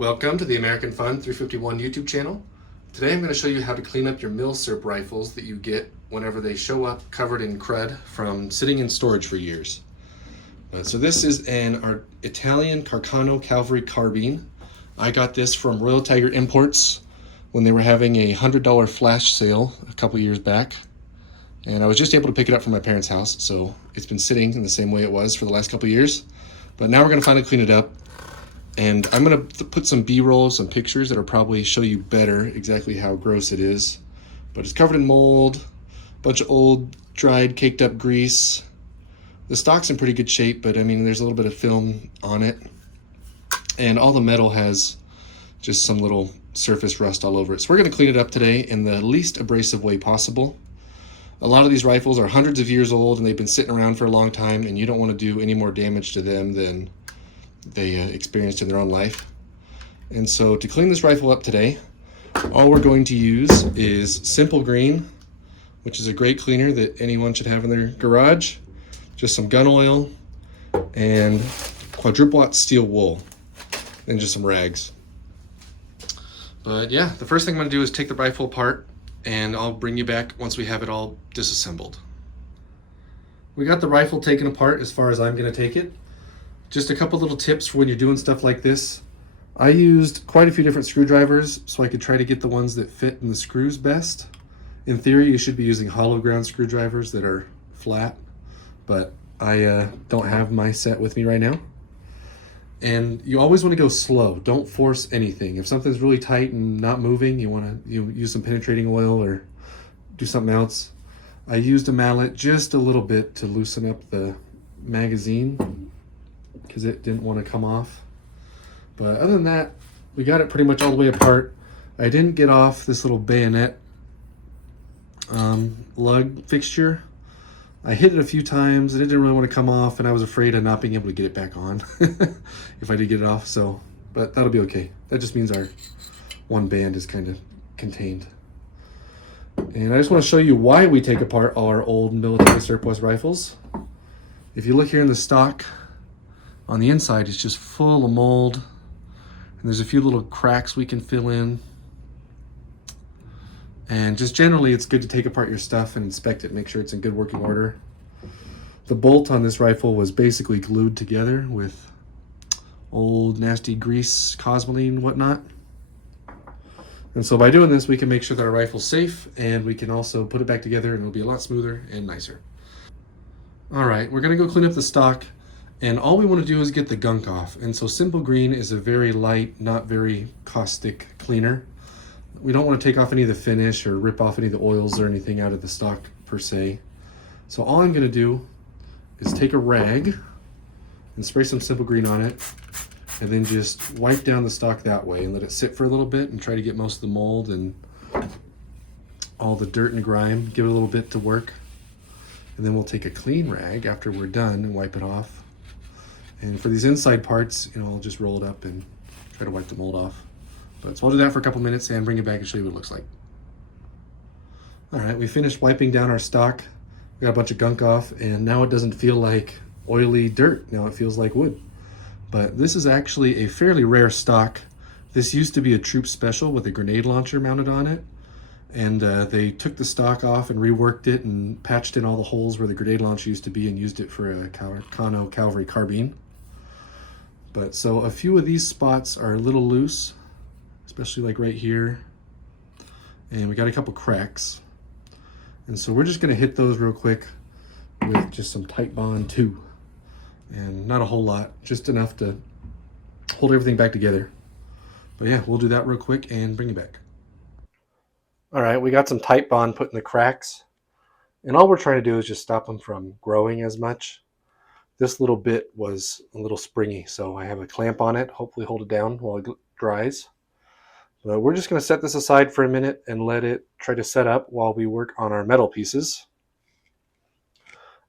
Welcome to the American Fun 351 YouTube channel. Today I'm going to show you how to clean up your milsurp rifles that you get whenever they show up covered in crud from sitting in storage for years. So this is an Italian Carcano cavalry carbine. I got this from Royal Tiger Imports when they were having a $100 flash sale a couple years back. And I was just able to pick it up from my parents' house, so it's been sitting in the same way it was for the last couple years. But now we're going to finally clean it up. And I'm going to put some B-roll, some pictures that'll probably show you better exactly how gross it is. But it's covered in mold, a bunch of old, dried, caked up grease. The stock's in pretty good shape, but I mean, there's a little bit of film on it. And all the metal has just some little surface rust all over it. So we're going to clean it up today in the least abrasive way possible. A lot of these rifles are hundreds of years old and they've been sitting around for a long time, and you don't want to do any more damage to them than they experienced in their own life. And so to clean this rifle up today, all we're going to use is Simple Green, which is a great cleaner that anyone should have in their garage, just some gun oil and quadruple aught steel wool, and just some rags. But yeah, the first thing I'm going to do is take the rifle apart, and I'll bring you back once we have it all disassembled. We got the rifle taken apart as far as I'm going to take it. Just a couple little tips for when you're doing stuff like this. I used quite a few different screwdrivers so I could try to get the ones that fit in the screws best. In theory, you should be using hollow ground screwdrivers that are flat, but I don't have my set with me right now. And you always want to go slow. Don't force anything. If something's really tight and not moving, you want to use some penetrating oil or do something else. I used a mallet just a little bit to loosen up the magazine because it didn't want to come off. But other than that, we got it pretty much all the way apart. I didn't get off this little bayonet lug fixture. I hit it a few times and it didn't really want to come off, and I was afraid of not being able to get it back on if I did get it off. So, but that'll be okay. That just means our one band is kind of contained. And I just want to show you why we take apart all our old military surplus rifles. If you look here in the stock, on the inside it's just full of mold, and there's a few little cracks we can fill in. And just generally, it's good to take apart your stuff and inspect it, make sure it's in good working order. The bolt on this rifle was basically glued together with old nasty grease, cosmoline, and whatnot. And so by doing this, we can make sure that our rifle's safe, and we can also put it back together and it'll be a lot smoother and nicer. All right, we're gonna go clean up the stock, and all we want to do is get the gunk off. And so Simple Green is a very light, not very caustic cleaner. We don't want to take off any of the finish or rip off any of the oils or anything out of the stock per se. So all I'm going to do is take a rag and spray some Simple Green on it, and then just wipe down the stock that way and let it sit for a little bit and try to get most of the mold and all the dirt and grime, give it a little bit to work. And then we'll take a clean rag after we're done and wipe it off. And for these inside parts, I'll just roll it up and try to wipe the mold off. But so I'll do that for a couple minutes and bring it back and show you what it looks like. All right, we finished wiping down our stock. We got a bunch of gunk off, and now it doesn't feel like oily dirt. Now it feels like wood. But this is actually a fairly rare stock. This used to be a troop special with a grenade launcher mounted on it. And they took the stock off and reworked it and patched in all the holes where the grenade launcher used to be and used it for a Carcano cavalry carbine. But so a few of these spots are a little loose, especially like right here, and we got a couple cracks, and so we're just going to hit those real quick with just some tight bond too, and not a whole lot, just enough to hold everything back together. But yeah, we'll do that real quick and bring it back. All right, we got some tight bond put in the cracks, and all we're trying to do is just stop them from growing as much. This little bit was a little springy, so I have a clamp on it, hopefully hold it down while it dries. But we're just going to set this aside for a minute and let it try to set up while we work on our metal pieces.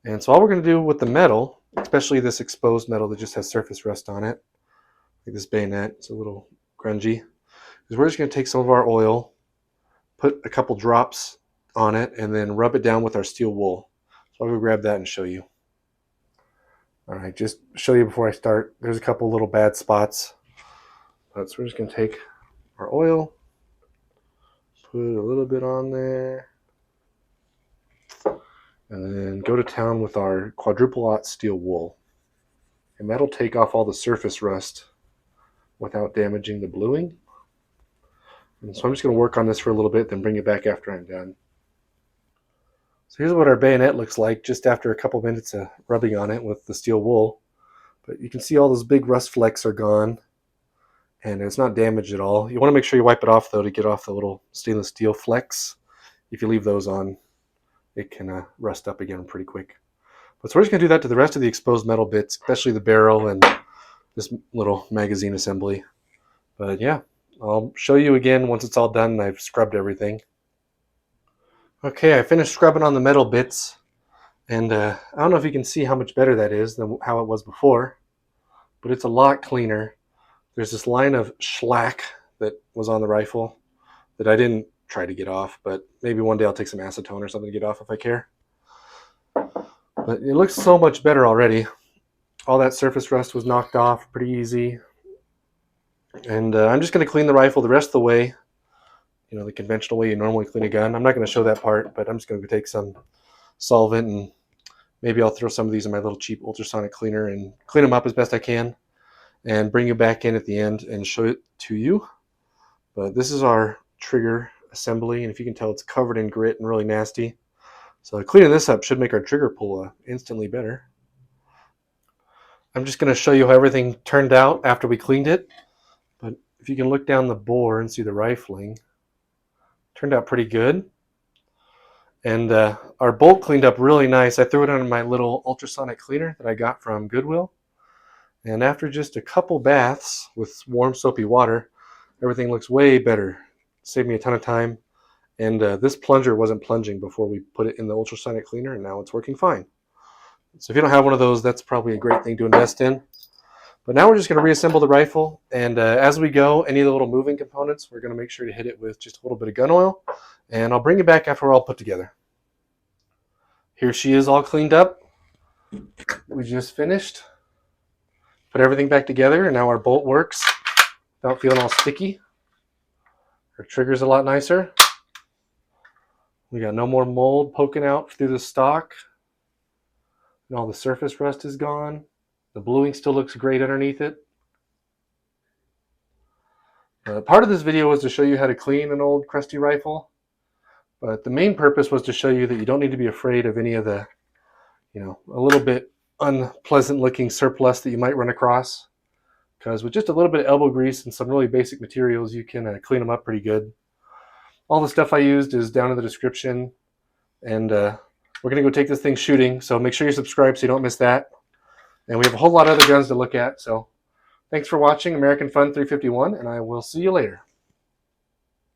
And so all we're going to do with the metal, especially this exposed metal that just has surface rust on it, like this bayonet, it's a little grungy, is we're just going to take some of our oil, put a couple drops on it, and then rub it down with our steel wool. So I'll go grab that and show you. All right, just show you before I start, there's a couple little bad spots. So we're just going to take our oil, put a little bit on there, and then go to town with our quadruple-aught steel wool. And that'll take off all the surface rust without damaging the bluing. And so I'm just going to work on this for a little bit, then bring it back after I'm done. So here's what our bayonet looks like just after a couple minutes of rubbing on it with the steel wool. But you can see all those big rust flecks are gone, and it's not damaged at all. You want to make sure you wipe it off, though, to get off the little stainless steel flecks. If you leave those on, it can rust up again pretty quick. But so we're just going to do that to the rest of the exposed metal bits, especially the barrel and this little magazine assembly. But yeah, I'll show you again once it's all done and I've scrubbed everything. Okay, I finished scrubbing on the metal bits, and I don't know if you can see how much better that is than how it was before, but it's a lot cleaner. There's this line of shellac that was on the rifle that I didn't try to get off, but maybe one day I'll take some acetone or something to get off if I care. But it looks so much better already. All that surface rust was knocked off pretty easy. And I'm just going to clean the rifle the rest of the way, you know, the conventional way you normally clean a gun. I'm not going to show that part, but I'm just going to take some solvent and maybe I'll throw some of these in my little cheap ultrasonic cleaner and clean them up as best I can and bring you back in at the end and show it to you. But this is our trigger assembly, and if you can tell, it's covered in grit and really nasty. So cleaning this up should make our trigger pull instantly better. I'm just going to show you how everything turned out after we cleaned it. But if you can look down the bore and see the rifling, turned out pretty good. And our bolt cleaned up really nice. I threw it on my little ultrasonic cleaner that I got from Goodwill. And after just a couple baths with warm soapy water, everything looks way better. Saved me a ton of time. And this plunger wasn't plunging before we put it in the ultrasonic cleaner, and now it's working fine. So if you don't have one of those, that's probably a great thing to invest in. But now we're just going to reassemble the rifle, and as we go, any of the little moving components, we're going to make sure to hit it with just a little bit of gun oil, and I'll bring it back after we're all put together. Here she is all cleaned up. We just finished. Put everything back together, and now our bolt works without feeling all sticky. Our trigger's a lot nicer. We got no more mold poking out through the stock. And all the surface rust is gone. The bluing still looks great underneath it. Part of this video was to show you how to clean an old crusty rifle. But the main purpose was to show you that you don't need to be afraid of any of the, a little bit unpleasant looking surplus that you might run across. Because with just a little bit of elbow grease and some really basic materials, you can clean them up pretty good. All the stuff I used is down in the description, and we're going to go take this thing shooting, so make sure you're subscribed so you don't miss that. And we have a whole lot of other guns to look at, so thanks for watching American Fun 351, and I will see you later.